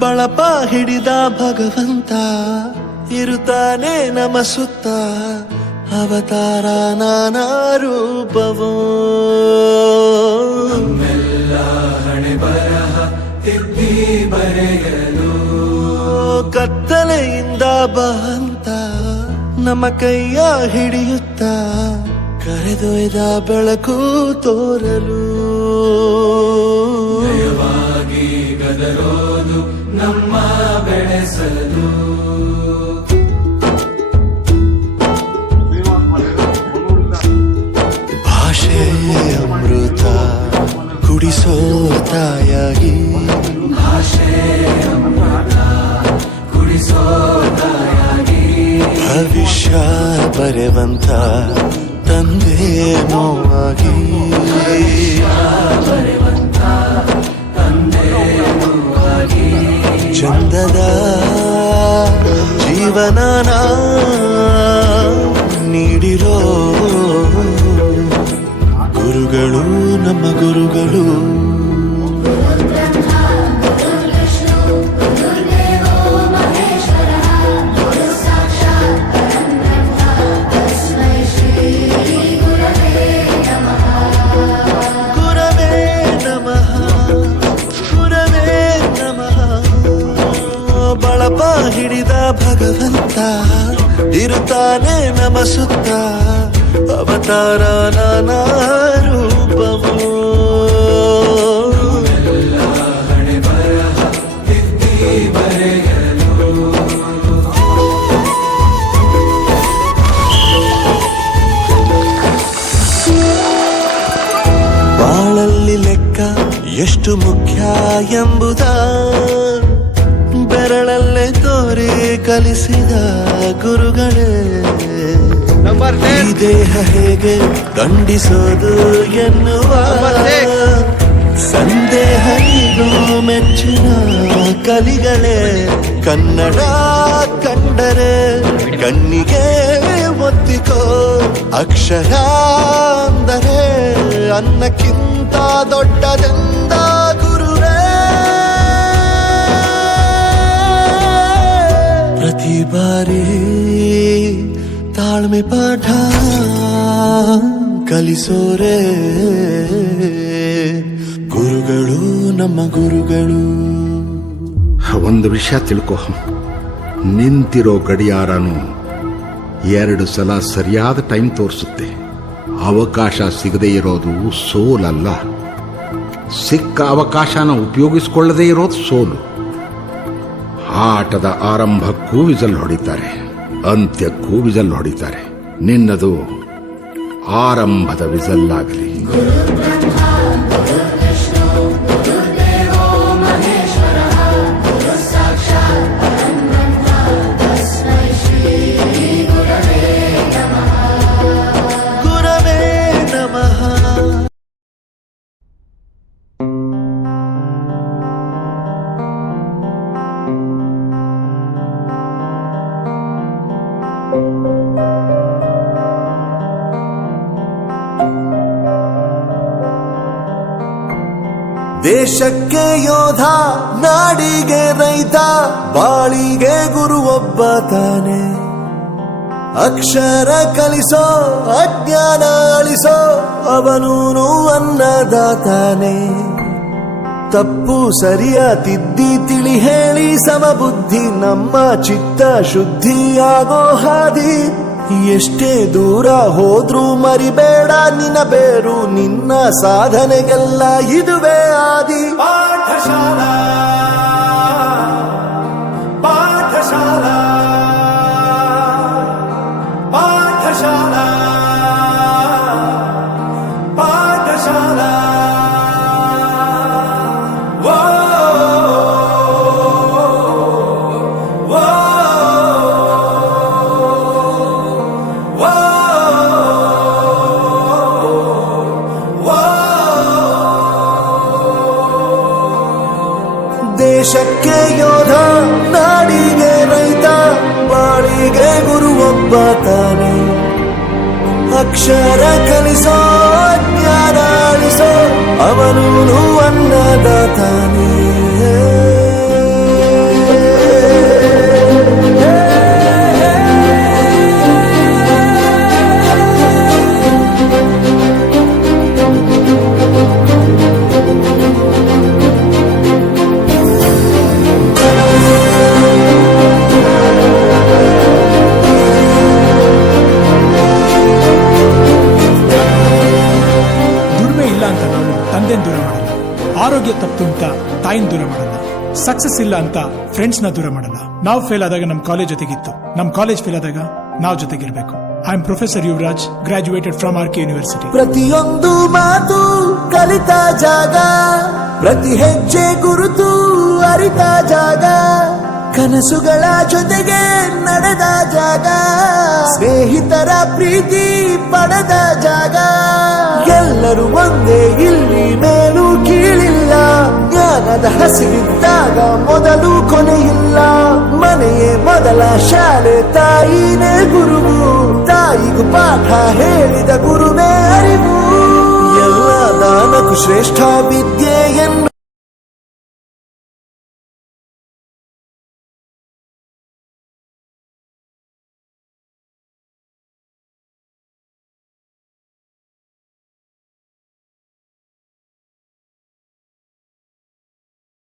ಬಳಪ ಹಿಡಿದ ಭಗವಂತ ಇರುತ್ತಾನೆ ನಮ ಸುತ್ತ ಅವತಾರ ನಾನಾ ರೂಪವೋ ನಮ್ಮೆಲ್ಲ ಹಣೆ ಬರಹ ತಿದ್ದಿ ಬರೆಯಲು ಕತ್ತಲೆಯಿಂದ ಬಂತ ನಮ್ಮ ಕೈಯ ಹಿಡಿಯುತ್ತ ಕರೆದೊಯ್ದ ಬೆಳಕು ತೋರಲು ದಯವಾಗಿ ಗದರೋದು ನಮ್ಮ ಬೆಳೆಸಲು ಭಾಷೆ ಅಮೃತ ಕುಡಿಸೋ ತಾಯಾಗಿ ಭಾಷೆ ಅಮೃತ ಕುಡಿಸೋ ತಾಯಾಗಿ ಭವಿಷ್ಯ ಬರೆವಂತ ತಂದೆನೋ ಆಗಿ ಬರೆವಂತ ತಂದೆನೂ ಆಗಿ ಚಂದದ ಜೀವನನ ನೀಡಿರೋ ಗುರುಗಳು ನಮ್ಮ ಗುರುಗಳು ಬಳಪ ಹಿಡಿದ ಭಗವಂತ ಇರುತ್ತಾನೆ ನಮ ಸುತ್ತ ಅವತಾರ ನಾನಾ ರೂಪವೋ ಎಲ್ಲ ಹಣೆ ಬರಹ ತಿದ್ದಿ ಬರೆಯಲು ಬಾಳಲ್ಲಿ ಲೆಕ್ಕ ಎಷ್ಟು ಮುಖ್ಯ ಎಂಬುದ ಬೆರಳಲ್ಲೇ ತೋರಿ ಕಲಿಸಿದ ಗುರುಗಳೇ ಈ ದೇಹ ಹೇಗೆ ದಂಡಿಸೋದು ಎನ್ನುವ ಸಂದೇಹ ಇದು ಮೆಚ್ಚಿನ ಕಲಿಗಳೇ ಕನ್ನಡ ಕಂಡರೆ ಕಣ್ಣಿಗೆ ಒತ್ತಿಕೋ ಅಕ್ಷರ ಅಂದರೆ ಅನ್ನಕ್ಕಿಂತ ದೊಡ್ಡದೆಂದ ಗುರುವೇ ಪ್ರತಿ ಬಾರಿ ತಾಳ್ಮೆ ಪಾಠ ಕಲಿಸೋರೆ ಗುರುಗಳು ನಮ್ಮ ಗುರುಗಳು. ಒಂದು ವಿಷಯ ತಿಳ್ಕೊ, ನಿಂತಿರೋ ಗಡಿಯಾರನು 2 ಸಲ ಸರಿಯಾದ ಟೈಮ್ ತೋರಿಸುತ್ತೆ. ಅವಕಾಶ ಸಿಗದೇ ಇರೋದು ಸೋಲಲ್ಲ, ಸಿಕ್ಕ ಅವಕಾಶನ ಉಪಯೋಗಿಸಿಕೊಳ್ಳದೇ ಇರೋದು ಸೋಲು. ಆಟದ ಆರಂಭಕ್ಕೂ ವಿಜಲ್ ಹೊಡಿತಾರೆ, ಅಂತ್ಯಕ್ಕೂ ವಿಜಲ್ ಹೊಡಿತಾರೆ. ನಿನ್ನದು ಆರಂಭದ ವಿಜಲ್ ಆಗಲಿ. ದೇಶಕ್ಕೆ ಯೋಧ, ನಾಡಿಗೆ ರೈತ, ಬಾಳಿಗೆ ಗುರು ಒಬ್ಬ ತಾನೆ. ಅಕ್ಷರ ಕಲಿಸೋ, ಅಜ್ಞಾನ ಅಳಿಸೋ, ಅವನೂನು ಅನ್ನದಾತಾನೆ. ತಪ್ಪು ಸರಿಯ ತಿದ್ದಿ ತಿಳಿ ಹೇಳಿ ಸಮಬುದ್ಧಿ ನಮ್ಮ ಚಿತ್ತ ಶುದ್ಧಿಯಾಗೋ ಹಾದಿ. ಎಷ್ಟೇ ದೂರ ಹೋದ್ರೂ ಮರಿಬೇಡ ನಿನ್ನ ಬೇರು, ನಿನ್ನ ಸಾಧನೆಗೆಲ್ಲ ಇದುವೇ ಆದಿ. ಪಾಠಶಾಲಾ ಪಾಠಶಾಲಾ ಪಾಠಶಾಲಾ ಪಾಠಶಾಲಾ ದೇಶಕ್ಕೆ ಯೋಧ, ನಾಡಿಗೆ ರೈತ, ಬಾಳಿಗೆ ಗುರು ಒಬ್ಬ ತಾನೆ. ಅಕ್ಷರ ಕಲಿಸೋ, ಜ್ಞಾನ ಅಳಿಸೋ, ಅವನೂನು ಅನ್ನದಾತಾನೆ. ತಾಯಿನ ದೂರ ಮಾಡಲ್ಲ, ಸಕ್ಸಸ್ ಇಲ್ಲ ಅಂತ ಫ್ರೆಂಡ್ಸ್ ನ ದೂರ ಮಾಡಲ್ಲ. ನಾವು ಫೇಲ್ ಆದಾಗ ನಮ್ ಕಾಲೇಜ್ ಜೊತೆಗಿತ್ತು, ನಮ್ ಕಾಲೇಜ್ ಫೇಲ್ ಆದಾಗ ನಾವು ಜೊತೆಗಿರ್ಬೇಕು. I am professor Yuvraj, graduated from R K university. ಪ್ರತಿಯೊಂದು ಮಾತು ಕಲಿತ ಜಾಗ, ಪ್ರತಿ ಹೆಜ್ಜೆ ಗುರುತು ಅರಿತ ಜಾಗ, ಕನಸುಗಳ ಜೊತೆಗೆ ನಡೆದ ಜಾಗ, ಸ್ನೇಹಿತರ ಪ್ರೀತಿ ಪಡೆದ ಜಾಗ. ಎಲ್ಲರೂ ಒಂದೇ ಇಲ್ಲಿ, ಮೇಲೂ ಕೀಳಿಲ್ಲ. ಜ್ಞಾನದ ಹಸಿವಿದ್ದಾಗ ಮೊದಲು ಕೊನೆಯಿಲ್ಲ. ಮನೆಯೇ ಮೊದಲ ಶಾಲೆ, ತಾಯಿನೇ ಗುರುವು. ತಾಯಿಗೂ ಪಾಠ ಹೇಳಿದ ಗುರುವೇ ಅರಿವು. ಎಲ್ಲ ದಾನಕ್ಕೂ ಶ್ರೇಷ್ಠ ವಿದ್ಯೆಯನ್ನು